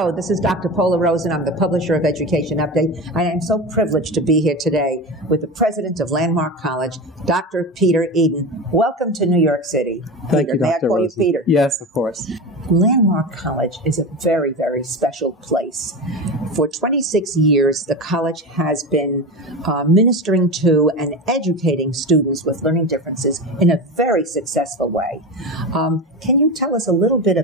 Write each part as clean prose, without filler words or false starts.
Hello, this is Dr. Pola Rosen. I'm the publisher of Education Update, and I'm so privileged to be here today with the president of Landmark College, Dr. Peter Eden. Welcome to New York City. Thank Peter, you, may Dr. I call Rosen. you Peter? Yes, of course. Landmark College is a very, very special place. For 26 years, the college has been ministering to and educating students with learning differences in a very successful way. Can you tell us a little bit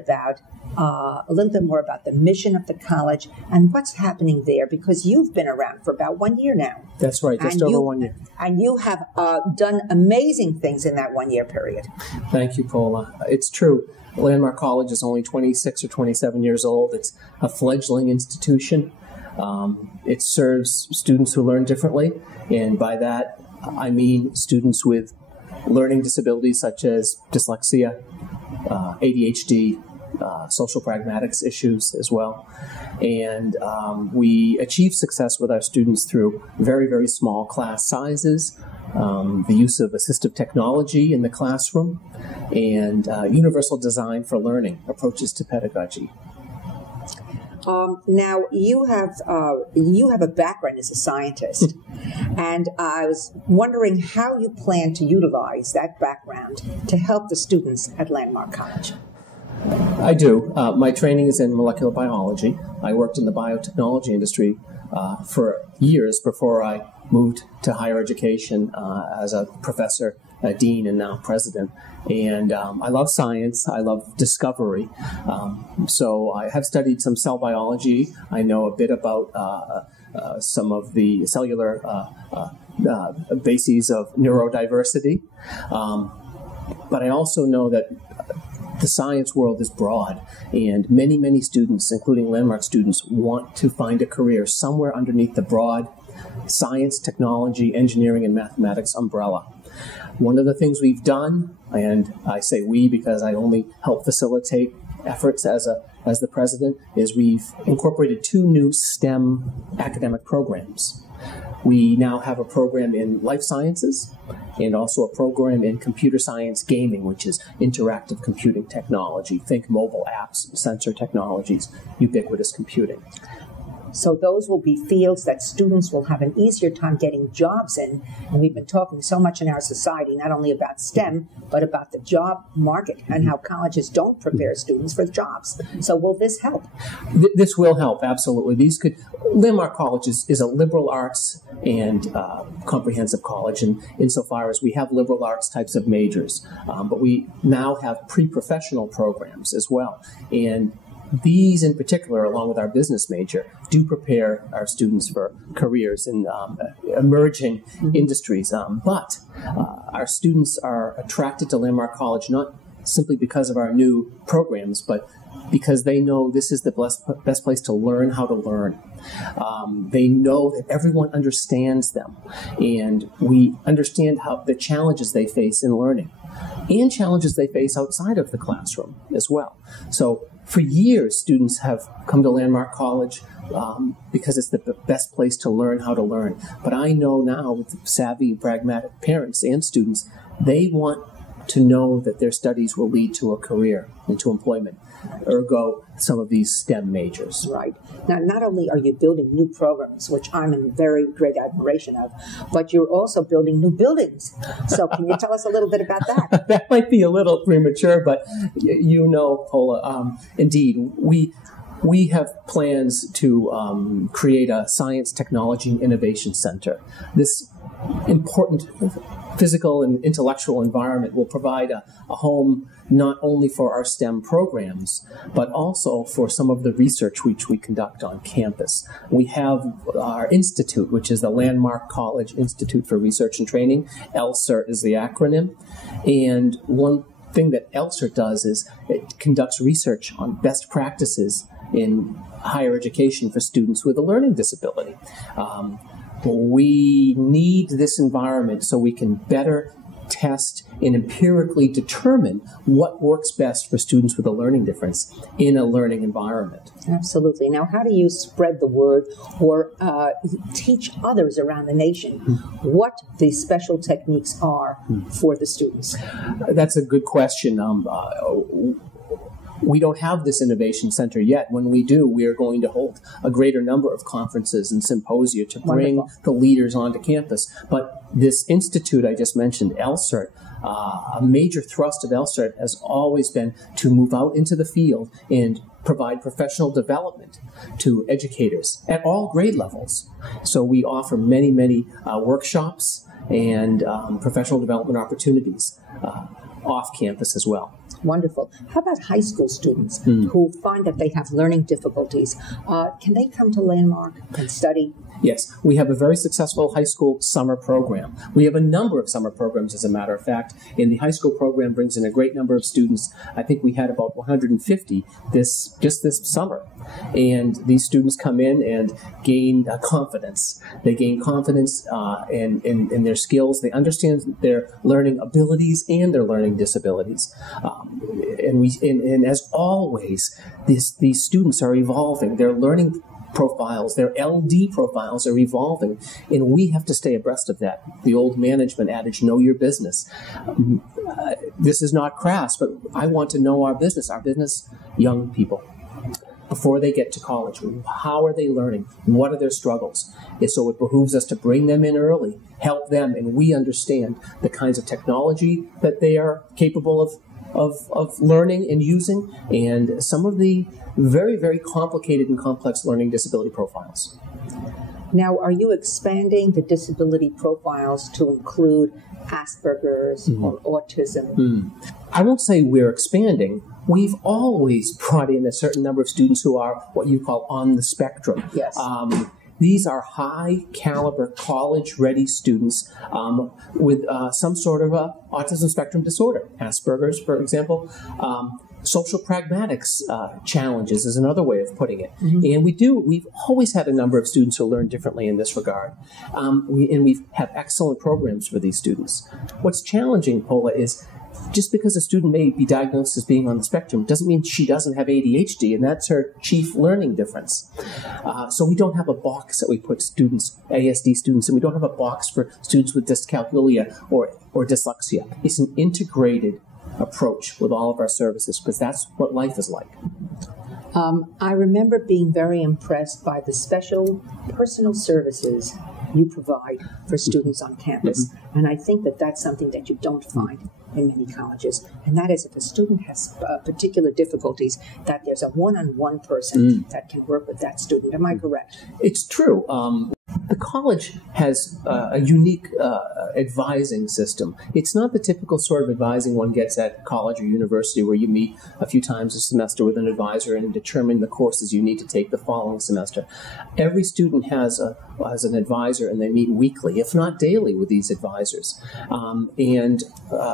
more about the mission of the college and what's happening there? Because you've been around for about 1 year now. That's right, just over 1 year. And you have done amazing things in that 1 year period. Thank you, Pola. It's true. Landmark College is only 26 or 27 years old. It's a fledgling institution. It serves students who learn differently, and by that I mean students with learning disabilities such as dyslexia, ADHD, social pragmatics issues as well. And we achieve success with our students through very, very small class sizes, the use of assistive technology in the classroom, and universal design for learning approaches to pedagogy. Now, you have a background as a scientist, and I was wondering how you plan to utilize that background to help the students at Landmark College. I do. My training is in molecular biology. I worked in the biotechnology industry for years before I moved to higher education as a professor, a dean, and now president. And I love science. I love discovery. So I have studied some cell biology. I know a bit about some of the cellular bases of neurodiversity. But I also know that the science world is broad, and many, many students, including Landmark students, want to find a career somewhere underneath the broad science, technology, engineering, and mathematics umbrella. One of the things we've done, and I say we because I only help facilitate efforts as the president, is we've incorporated 2 new STEM academic programs. We now have a program in life sciences and also a program in computer science gaming, which is interactive computing technology. Think mobile apps, sensor technologies, ubiquitous computing. So those will be fields that students will have an easier time getting jobs in. And we've been talking so much in our society, not only about STEM, but about the job market and how colleges don't prepare students for jobs. So will this help? This will help, absolutely. Landmark College is a liberal arts and comprehensive college, and insofar as we have liberal arts types of majors. But we now have pre-professional programs as well. And these in particular, along with our business major, do prepare our students for careers in emerging industries. But our students are attracted to Landmark College not simply because of our new programs, but because they know this is the best place to learn how to learn. They know that everyone understands them, and we understand how the challenges they face in learning and challenges they face outside of the classroom as well. So for years, students have come to Landmark College because it's the best place to learn how to learn. But I know now, with savvy, pragmatic parents and students, they want to know that their studies will lead to a career and to employment, ergo some of these STEM majors. Right. Now, not only are you building new programs, which I'm in very great admiration of, but you're also building new buildings. So can you tell us a little bit about that? That might be a little premature, but you know, Pola, indeed, we have plans to create a science, technology, and innovation center. This important physical and intellectual environment will provide a home not only for our STEM programs, but also for some of the research which we conduct on campus. We have our institute, which is the Landmark College Institute for Research and Training. LCIRT is the acronym. And one thing that LCIRT does is it conducts research on best practices in higher education for students with a learning disability. We need this environment so we can better test and empirically determine what works best for students with a learning difference in a learning environment. Absolutely. Now, how do you spread the word or teach others around the nation what these special techniques are for the students? That's a good question. We don't have this innovation center yet. When we do, we are going to hold a greater number of conferences and symposia to bring the leaders onto campus. But this institute I just mentioned, LCERT, a major thrust of LCERT has always been to move out into the field and provide professional development to educators at all grade levels. So we offer many, many workshops and professional development opportunities off campus as well. Wonderful. How about high school students who find that they have learning difficulties? Can they come to Landmark and study? Yes, we have a very successful high school summer program. We have a number of summer programs, as a matter of fact, and the high school program brings in a great number of students. I think we had about 150 this summer. And these students come in and gain confidence. They gain confidence in their skills. They understand their learning abilities and their learning disabilities. And as always, these students are evolving. Their learning profiles, their LD profiles are evolving, and we have to stay abreast of that. The old management adage, know your business. This is not crass, but I want to know our business young people. Before they get to college, how are they learning? What are their struggles? And so it behooves us to bring them in early, help them, and we understand the kinds of technology that they are capable of learning and using, and some of the very, very complicated and complex learning disability profiles. Now, are you expanding the disability profiles to include Asperger's or autism? I won't say we're expanding. We've always brought in a certain number of students who are what you call on the spectrum. Yes. These are high-caliber, college-ready students with some sort of a autism spectrum disorder. Asperger's, for example. Social pragmatics challenges is another way of putting it. And we've always had a number of students who learn differently in this regard. We have excellent programs for these students. What's challenging, Pola, is just because a student may be diagnosed as being on the spectrum doesn't mean she doesn't have ADHD, and that's her chief learning difference. So we don't have a box that we put students, ASD students, and we don't have a box for students with dyscalculia or dyslexia. It's an integrated approach with all of our services, because that's what life is like. I remember being very impressed by the special personal services you provide for students on campus. And I think that that's something that you don't find in many colleges. And that is, if a student has particular difficulties, that there's a one-on-one person that can work with that student. Am I correct? It's true. The college has a unique advising system. It's not the typical sort of advising one gets at college or university, where you meet a few times a semester with an advisor and determine the courses you need to take the following semester. Every student has an advisor, and they meet weekly, if not daily, with these advisors.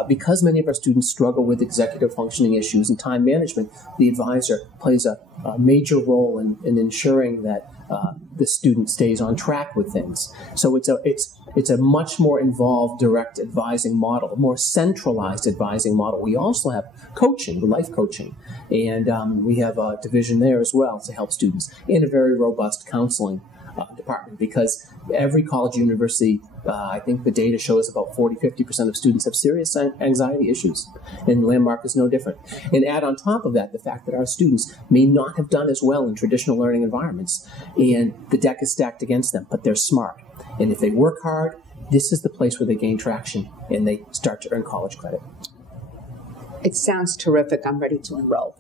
Because many of our students struggle with executive functioning issues and time management, the advisor plays a major role in ensuring that the student stays on track with things. So it's a much more involved, direct advising model, a more centralized advising model. We also have coaching, life coaching, and we have a division there as well to help students, and a very robust counseling department, because every college, university, I think the data shows about 40-50% of students have serious anxiety issues, and Landmark is no different. And add on top of that the fact that our students may not have done as well in traditional learning environments, and the deck is stacked against them, but they're smart. And if they work hard, this is the place where they gain traction and they start to earn college credit. It sounds terrific. I'm ready to enroll.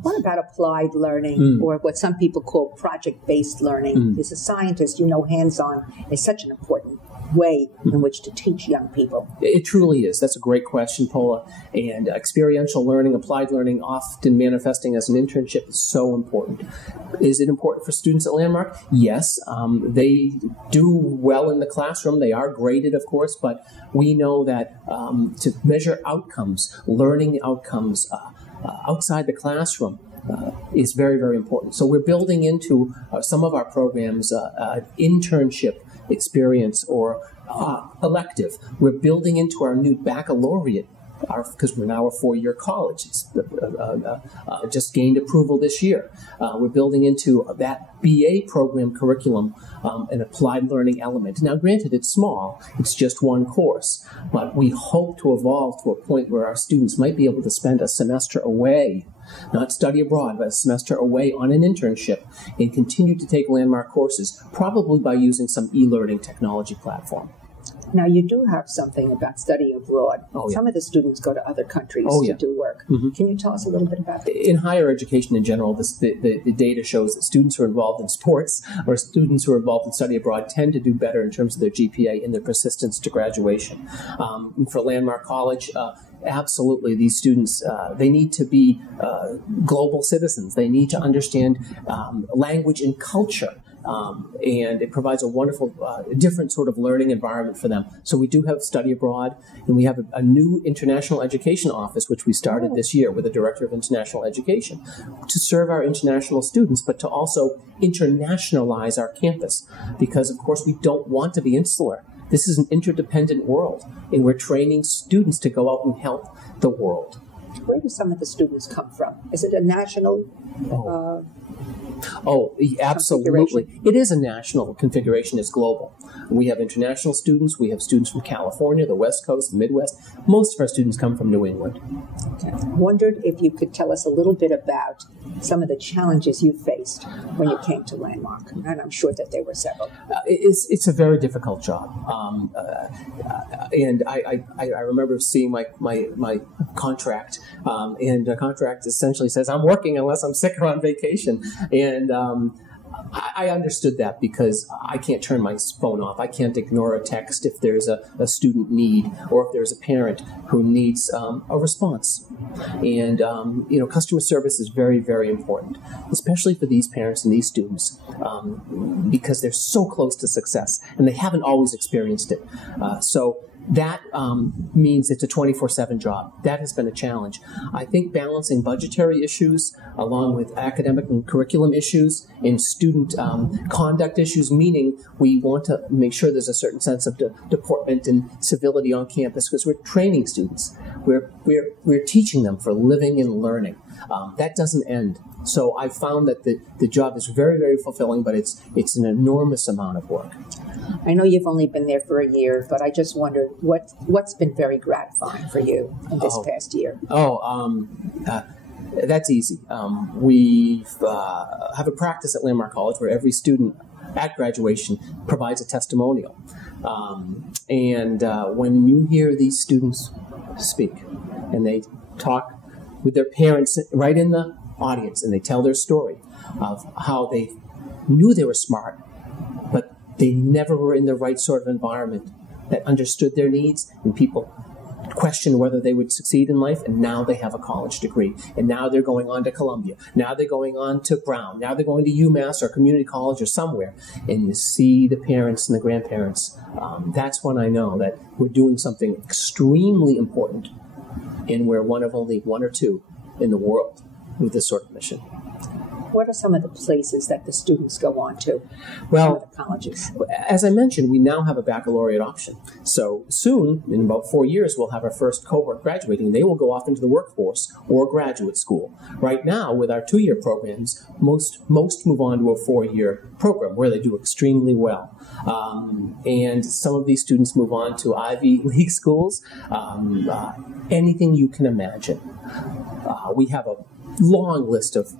What about applied learning, or what some people call project-based learning? As a scientist, hands-on is such an important way in which to teach young people. It truly is. That's a great question, Pola. And experiential learning, applied learning, often manifesting as an internship, is so important. Is it important for students at Landmark? Yes. They do well in the classroom. They are graded, of course, but we know that to measure outcomes, learning outcomes outside the classroom, is very, very important. So we're building into some of our programs internship experience or elective. We're building into our new baccalaureate because we're now a 4-year college. It's just gained approval this year. We're building into that BA program curriculum an applied learning element. Now, granted, it's small. It's just one course. But we hope to evolve to a point where our students might be able to spend a semester away, not study abroad, but a semester away on an internship and continue to take landmark courses, probably by using some e-learning technology platform. Now, you do have something about studying abroad. Oh, yeah. Some of the students go to other countries Oh, yeah. to do work. Mm-hmm. Can you tell us a little bit about that? In higher education in general, the data shows that students who are involved in sports or students who are involved in study abroad tend to do better in terms of their GPA and their persistence to graduation. For Landmark College, absolutely, these students, they need to be global citizens. They need to understand language and culture. And it provides a wonderful, different sort of learning environment for them. So we do have study abroad, and we have a new international education office, which we started this year with a director of international education, to serve our international students, but to also internationalize our campus. Because, of course, we don't want to be insular. This is an interdependent world, and we're training students to go out and help the world. Where do some of the students come from? Is it a national Absolutely. It is a national configuration. It's global. We have international students. We have students from California, the West Coast, the Midwest. Most of our students come from New England. Okay. Wondered if you could tell us a little bit about some of the challenges you faced when you came to Landmark, and I'm sure that there were several. It's a very difficult job, and I remember seeing my contract, and the contract essentially says I'm working unless I'm sick or on vacation, and I understood that because I can't turn my phone off. I can't ignore a text if there's a student need or if there's a parent who needs a response. And, customer service is very, very important, especially for these parents and these students because they're so close to success and they haven't always experienced it. So that means it's a 24/7 job. That has been a challenge. I think balancing budgetary issues along with academic and curriculum issues and student conduct issues, meaning we want to make sure there's a certain sense of deportment and civility on campus because we're training students. We're teaching them for living and learning. That doesn't end. So I found that the job is very, very fulfilling, but it's an enormous amount of work. I know you've only been there for a year, but I just wondered what's been very gratifying for you in this past year? That's easy. We have a practice at Landmark College where every student at graduation provides a testimonial. And when you hear these students speak and they talk with their parents right in the audience and they tell their story of how they knew they were smart, but they never were in the right sort of environment that understood their needs, and people questioned whether they would succeed in life, and now they have a college degree, and now they're going on to Columbia, now they're going on to Brown, now they're going to UMass or community college or somewhere, and you see the parents and the grandparents. That's when I know that we're doing something extremely important, and we're one of only one or two in the world with this sort of mission. What are some of the places that the students go on to? Well, some of the colleges. As I mentioned, we now have a baccalaureate option. So soon, in about 4 years, we'll have our first cohort graduating. They will go off into the workforce or graduate school. Right now, with our 2-year programs, most move on to a 4-year program where they do extremely well. And some of these students move on to Ivy League schools, anything you can imagine. We have a long list of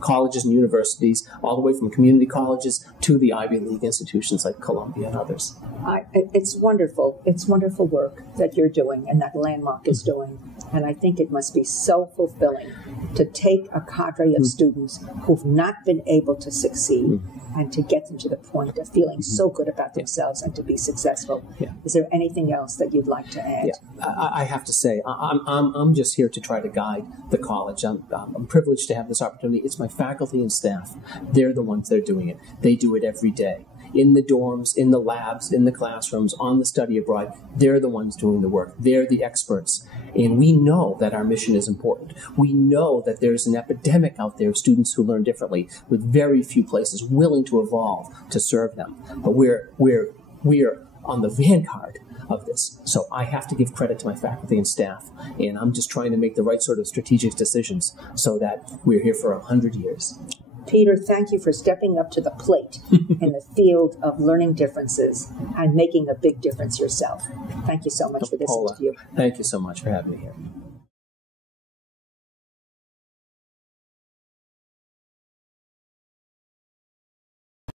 colleges and universities, all the way from community colleges to the Ivy League institutions like Columbia and others. It's wonderful. It's wonderful work that you're doing and that Landmark is doing. And I think it must be so fulfilling to take a cadre of students who've not been able to succeed and to get them to the point of feeling so good about themselves and to be successful. Yeah. Is there anything else that you'd like to add? Yeah. I have to say, I'm just here to try to guide the college. I'm privileged to have this opportunity. It's my faculty and staff. They're the ones that are doing it. They do it every day. In the dorms, in the labs, in the classrooms, on the study abroad, they're the ones doing the work. They're the experts. And we know that our mission is important. We know that there's an epidemic out there of students who learn differently with very few places willing to evolve to serve them. But we're on the vanguard of this. So I have to give credit to my faculty and staff, and I'm just trying to make the right sort of strategic decisions so that we're here for 100 years. Peter, thank you for stepping up to the plate in the field of learning differences and making a big difference yourself. Thank you so much for this Pola, interview. thank you so much for having me here.